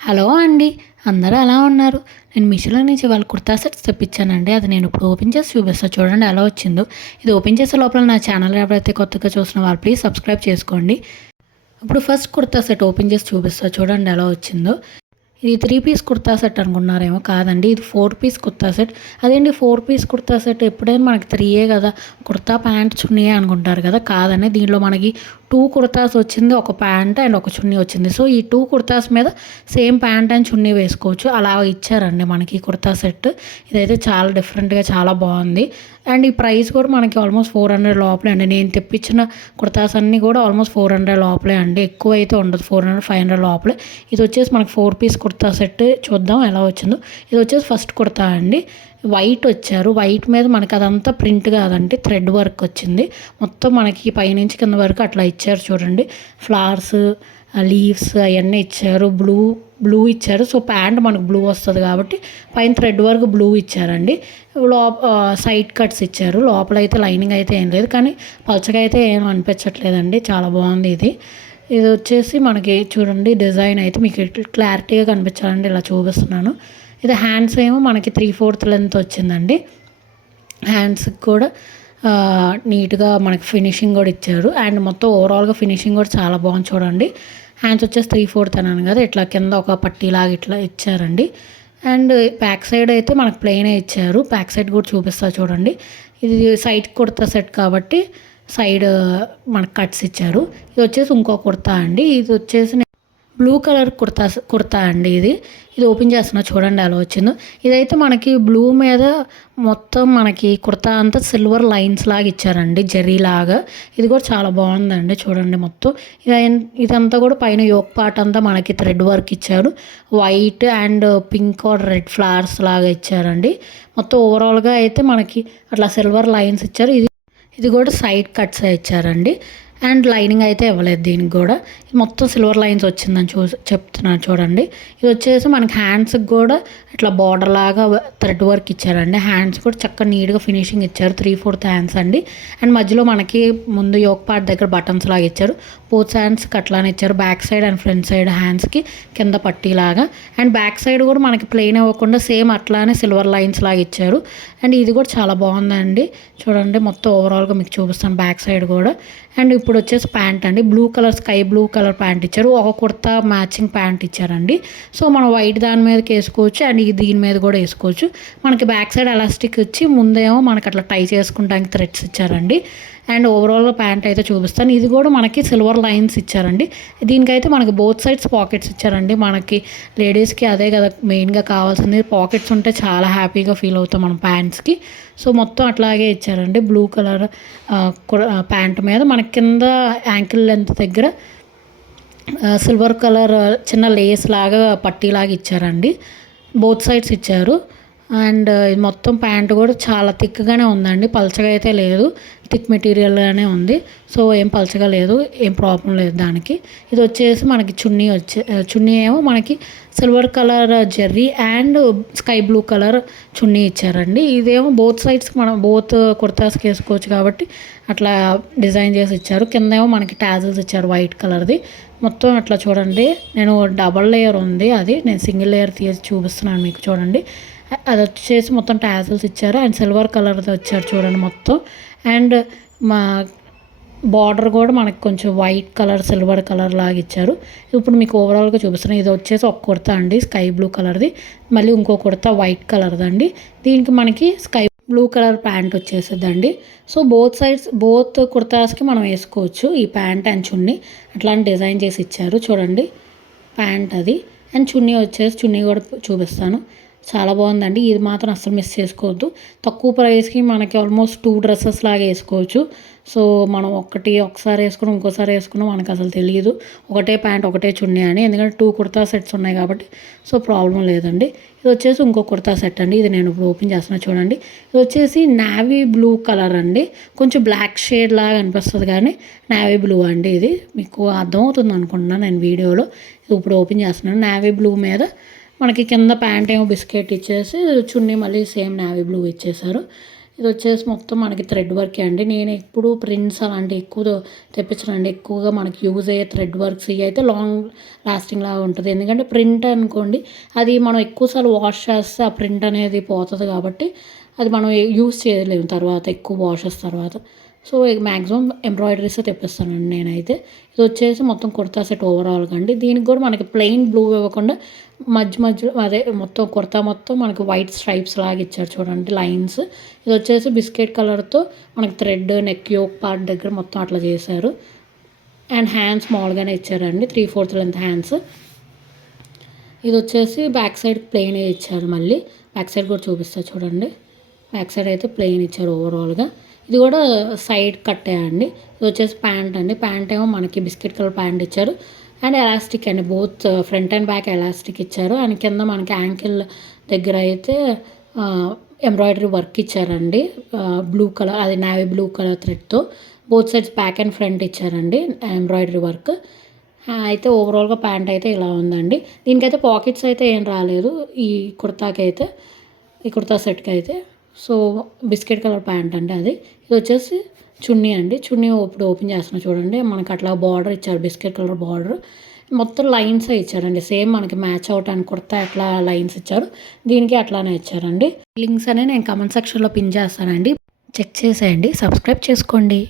Hello అండి. అందరూ ఎలా ఉన్నారు? నేను మీషోలో నుంచి ఇవాళ కుర్తా సెట్స్ తెప్పించానండి. అది నేను ఇప్పుడు ఓపెన్ చేసి చూపిస్తా చూడండి ఎలా వచ్చిందో. ఇది ఓపెన్ చేసే లోపల నా ఛానల్ ఎవరైతే కొత్తగా చూసిన వాళ్ళు ప్లీజ్ సబ్స్క్రైబ్ చేసుకోండి. ఇప్పుడు ఫస్ట్ కుర్తా సెట్ ఓపెన్ చేసి చూపిస్తా చూడండి ఎలా వచ్చిందో. ఇది 3 పీస్ కుర్తా సెట్ అనుకున్నారేమో, కాదండి ఇది 4 పీస్ కుర్తా సెట్. అదేంటి 4 పీస్ కుర్తా సెట్ ఎప్పుడైనా మనకి 3యే కదా, కుర్తా ప్యాంట్ చున్నీయే అనుకుంటారు కదా. కాదండి, దీనిలో మనకి 2 కుర్తాస్ వచ్చింది, ఒక ప్యాంట్ అండ్ ఒక చున్నీ వచ్చింది. సో ఈ 2 కుర్తాస్ మీద సేమ్ ప్యాంట్ అండ్ చున్నీ వేసుకోవచ్చు, అలా ఇచ్చారండి మనకి ఈ కుర్తా సెట్. ఇదైతే చాలా డిఫరెంట్గా చాలా బాగుంది. అండ్ ఈ ప్రైస్ కూడా మనకి ఆల్మోస్ట్ 400 లోపలే అండి. నేను తెప్పించిన కుర్తాస్ అన్నీ కూడా ఆల్మోస్ట్ 400 లోపలే అండి, ఎక్కువ అయితే ఉండదు, 400 500 లోపలే. ఇది వచ్చేసి మనకి 4 పీస్ కుర్తా సెట్. చూద్దాం ఎలా వచ్చిందో. ఇది వచ్చేసి ఫస్ట్ కుర్తా అండి, వైట్ వచ్చారు. వైట్ మీద మనకి అదంతా ప్రింట్ కాదండి, థ్రెడ్ వర్క్ వచ్చింది. మొత్తం మనకి పైనుంచి కింద వరకు అట్లా ఇచ్చారు చూడండి. ఫ్లవర్స్, లీవ్స్ అవన్నీ ఇచ్చారు. బ్లూ ఇచ్చారు. సో ప్యాంట్ మనకు బ్లూ వస్తుంది కాబట్టి పైన థ్రెడ్ వర్క్ బ్లూ ఇచ్చారండి. సైడ్ కట్స్ ఇచ్చారు. లోపల అయితే లైనింగ్ అయితే ఏం లేదు, కానీ పలచగా అయితే ఏం అనిపించట్లేదండి, చాలా బాగుంది ఇది. ఇది వచ్చేసి మనకి చూడండి డిజైన్ అయితే మీకు క్లారిటీగా కనిపించాలండి, ఇలా చూపిస్తున్నాను. ఇది హ్యాండ్స్ ఏమో మనకి 3/4 లెంత్ వచ్చిందండి. హ్యాండ్స్కి కూడా నీట్గా మనకి ఫినిషింగ్ కూడా ఇచ్చారు. అండ్ మొత్తం ఓవరాల్గా ఫినిషింగ్ కూడా చాలా బాగుంది చూడండి. హ్యాండ్స్ వచ్చేసి 3/4 అన్నాను కదా, ఇట్లా కింద ఒక పట్టీలాగా ఇట్లా ఇచ్చారండి. అండ్ బ్యాక్ సైడ్ అయితే మనకు ప్లెయినే ఇచ్చారు. బ్యాక్ సైడ్ కూడా చూపిస్తా చూడండి. ఇది సైడ్ కుర్తా సెట్ కాబట్టి సైడ్ మనకు కట్స్ ఇచ్చారు. ఇది వచ్చేసి ఇంకో కుర్తా అండి. ఇది వచ్చేసి బ్లూ కలర్ కుర్తా అండి. ఇది ఓపెన్ చేస్తున్నా చూడండి ఎలా వచ్చిందో. ఇదైతే మనకి బ్లూ మీద మొత్తం మనకి కుర్తా అంతా సిల్వర్ లైన్స్ లాగా ఇచ్చారండి, జెర్రీ లాగా. ఇది కూడా చాలా బాగుందండి చూడండి. మొత్తం ఇదంతా కూడా పైన యోక్ పార్ట్ అంతా మనకి థ్రెడ్ వర్క్ ఇచ్చారు. White and pink are red flowers లాగా ఇచ్చారండి. మొత్తం ఓవరాల్గా అయితే మనకి అట్లా సిల్వర్ లైన్స్ ఇచ్చారు. ఇది కూడా సైడ్ కట్స్ ఇచ్చారండి. అండ్ లైనింగ్ అయితే ఇవ్వలేదు దీనికి కూడా. మొత్తం సిల్వర్ లైన్స్ వచ్చిందని చెప్తున్నాను చూడండి. ఇది వచ్చేసి మనకి హ్యాండ్స్కి కూడా ఇట్లా బార్డర్ లాగా థ్రెడ్ వర్క్ ఇచ్చారండి. హ్యాండ్స్ కూడా చక్కగా నీట్గా ఫినిషింగ్ ఇచ్చారు. 3/4 హ్యాండ్స్ అండి. అండ్ మధ్యలో మనకి ముందు యోక్ పార్ట్ దగ్గర బటన్స్ లాగా ఇచ్చారు. బోత్ హ్యాండ్స్కి అట్లానే ఇచ్చారు. Back side and front side హ్యాండ్స్కి కింద పట్టీలాగా. అండ్ బ్యాక్ సైడ్ కూడా మనకి ప్లెయిన్ అవ్వకుండా సేమ్ అట్లానే సిల్వర్ లైన్స్ లాగా ఇచ్చారు. అండ్ ఇది కూడా చాలా బాగుందండి చూడండి. మొత్తం ఓవరాల్గా మీకు చూపిస్తాను బ్యాక్ సైడ్ కూడా. అండ్ ఇప్పుడు వచ్చేసి ప్యాంట్ అండి, blue colour sky blue colour pant ఇచ్చారు. ఒక కుర్తా మ్యాచింగ్ ప్యాంట్ ఇచ్చారండి. సో మనం వైట్ దాని మీదకి వేసుకోవచ్చు అండ్ దీని మీద కూడా వేసుకోవచ్చు. మనకి బ్యాక్ సైడ్ ఎలాస్టిక్ ఇచ్చి ముందేమో మనకి అట్లా టై చేసుకుంటానికి థ్రెడ్స్ ఇచ్చారండి. అండ్ ఓవరాల్ ప్యాంట్ అయితే చూపిస్తాను. ఇది కూడా మనకి సిల్వర్ లైన్స్ ఇచ్చారండి. దీనికైతే మనకి బోత్ సైడ్స్ పాకెట్స్ ఇచ్చారండి. మనకి లేడీస్కి అదే కదా మెయిన్గా కావాల్సింది, పాకెట్స్ ఉంటే చాలా హ్యాపీగా ఫీల్ అవుతాం మనం ప్యాంట్స్కి. సో మొత్తం అట్లాగే ఇచ్చారండి. బ్లూ కలర్ ప్యాంట్ మీద మనకి కింద యాంకిల్ లెంత్ దగ్గర సిల్వర్ కలర్ చిన్న లేస్ లాగా పట్టీలాగా ఇచ్చారండి. బోత్ సైడ్స్ ఇచ్చారు. అండ్ మొత్తం ప్యాంట్ కూడా చాలా థిక్గానే ఉందండి, పలచగా అయితే లేదు, థిక్ మెటీరియల్గానే ఉంది. సో ఏం పలచగా లేదు, ఏం ప్రాబ్లం లేదు దానికి. ఇది వచ్చేసి మనకి చున్నీ ఏమో మనకి silver colour zari and sky blue colour chunni ఇచ్చారండి. ఇదేమో బోత్ సైడ్స్కి మనం బోత్ కుర్తాస్కి వేసుకోవచ్చు కాబట్టి అట్లా డిజైన్ చేసి ఇచ్చారు. కింద ఏమో మనకి టాజిల్స్ ఇచ్చారు వైట్ కలర్ది. మొత్తం అట్లా చూడండి. నేను డబల్ లేయర్ ఉంది, అది నేను సింగిల్ లేయర్ తీసి చూపిస్తున్నాను మీకు చూడండి. అది వచ్చేసి మొత్తం టాజిల్స్ ఇచ్చారు అండ్ సిల్వర్ కలర్ది వచ్చారు చూడండి మొత్తం. అండ్ మా బార్డర్ కూడా మనకి కొంచెం వైట్ కలర్ సిల్వర్ కలర్ లాగా ఇచ్చారు. ఇప్పుడు మీకు ఓవరాల్గా చూపిస్తున్నాను. ఇది వచ్చేసి ఒక కుర్తా అండి స్కై బ్లూ కలర్ది, మళ్ళీ ఇంకో కుర్తా వైట్ కలర్ది అండి. దీనికి మనకి స్కై బ్లూ కలర్ ప్యాంట్ వచ్చేసేదండి. సో బోత్ కుర్తాస్కి మనం వేసుకోవచ్చు ఈ ప్యాంట్ అండ్ చున్నీ. అట్లాంటి డిజైన్ చేసి ఇచ్చారు చూడండి ప్యాంట్ అది. అండ్ చున్నీ వచ్చేసి చున్నీ కూడా చూపిస్తాను, చాలా బాగుందండి. ఇది మాత్రం అస్సలు మిస్ చేసుకోవద్దు. తక్కువ ప్రైస్కి మనకి ఆల్మోస్ట్ 2 డ్రెస్సెస్ లాగా వేసుకోవచ్చు. సో మనం ఒకసారి వేసుకుని ఇంకోసారి వేసుకున్నాం మనకు అసలు తెలియదు ఒకటే ప్యాంట్ ఒకటే చున్నీ అని, ఎందుకంటే 2 కుర్తా సెట్స్ ఉన్నాయి కాబట్టి. సో ప్రాబ్లం లేదండి. ఇది వచ్చేసి ఇంకో కుర్తా సెట్ అండి. ఇది నేను ఇప్పుడు ఓపెన్ చేస్తున్నా చూడండి. ఇది వచ్చేసి నావీ బ్లూ కలర్ అండి, కొంచెం బ్లాక్ షేడ్ లాగా అనిపిస్తుంది కానీ నావీ బ్లూ అండి. ఇది మీకు అర్థమవుతుంది అనుకుంటున్నాను నేను వీడియోలో. ఇది ఇప్పుడు ఓపెన్ చేస్తున్నాను. నావీ బ్లూ మీద మనకి కింద ప్యాంట్ ఏమో బిస్కెట్ ఇచ్చేసి చున్నీ మళ్ళీ సేమ్ నావీ బ్లూ ఇచ్చేసారు. ఇది వచ్చేసి మొత్తం మనకి థ్రెడ్ వర్కే అండి. నేను ఎప్పుడు ప్రింట్స్ అలాంటివి ఎక్కువ తెప్పించనండి. ఎక్కువగా మనకి యూజ్ అయ్యే థ్రెడ్ వర్క్స్ ఇవి అయితే లాంగ్ లాస్టింగ్ లాగా ఉంటుంది. ఎందుకంటే ప్రింట్ అనుకోండి అది మనం ఎక్కువసార్లు వాష్ చేస్తే ఆ ప్రింట్ అనేది పోతుంది కాబట్టి అది మనం యూజ్ చేయలేము తర్వాత ఎక్కువ వాషెస్ తర్వాత. సో మ్యాక్సిమం ఎంబ్రాయిడరీసే తెప్పిస్తానండి నేనైతే. ఇది వచ్చేసి మొత్తం కుర్తా సెట్ ఓవరాల్గా అండి. దీనికి కూడా మనకి ప్లెయిన్ బ్లూ ఇవ్వకుండా మధ్యలో అదే మొత్తం కుర్తా మొత్తం మనకి వైట్ స్ట్రైప్స్ లాగా ఇచ్చారు చూడండి లైన్స్. ఇది వచ్చేసి బిస్కెట్ కలర్తో మనకి థ్రెడ్ నెక్ యోక్ పార్ట్ దగ్గర మొత్తం అట్లా చేశారు. అండ్ హ్యాండ్స్ మామూలుగానే ఇచ్చారండి 3/4 లెంత్ హ్యాండ్స్. ఇది వచ్చేసి బ్యాక్ సైడ్ ప్లెయిన్ ఇచ్చారు. మళ్ళీ బ్యాక్ సైడ్ కూడా చూపిస్తారు చూడండి. బ్యాక్ సైడ్ అయితే ప్లెయిన్ ఇచ్చారు ఓవరాల్గా. ఇది కూడా సైడ్ కట్టే అండి. ఇది వచ్చేసి ప్యాంట్ అండి. ప్యాంట్ ఏమో మనకి బిస్కెట్ కలర్ ప్యాంట్ ఇచ్చారు. అండ్ ఎలాస్టిక్ అండి. Both front and back elastic ఇచ్చారు. అండ్ కింద మనకి యాంకిల్ దగ్గర అయితే ఎంబ్రాయిడరీ వర్క్ ఇచ్చారండి. బ్లూ కలర్ అది నావీ బ్లూ కలర్ థ్రెడ్తో both sides back and front ఇచ్చారండి ఎంబ్రాయిడరీ వర్క్. అయితే ఓవరాల్గా ప్యాంట్ అయితే ఇలా ఉందండి. దీనికైతే పాకెట్స్ అయితే ఏం రాలేదు ఈ కుర్తాకి అయితే, ఈ కుర్తా సెట్కి అయితే. సో బిస్కెట్ కలర్ ప్యాంట్ అండి అది. ఇది వచ్చేసి చున్నీ అండి. చున్నీ ఇప్పుడు ఓపెన్ చేస్తున్నా చూడండి. మనకి అట్లా బార్డర్ ఇచ్చారు బిస్కెట్ కలర్ బార్డర్. మొత్తం లైన్సే ఇచ్చారండి. సేమ్ మనకి మ్యాచ్ అవటానికి కుర్తా ఎట్లా లైన్స్ ఇచ్చారు దీనికి అట్లానే ఇచ్చారండి. లింక్స్ అనేవి నేను కామెంట్ సెక్షన్లో పిన్ చేస్తానండి. చెక్ చేసేయండి. సబ్స్క్రైబ్ చేసుకోండి.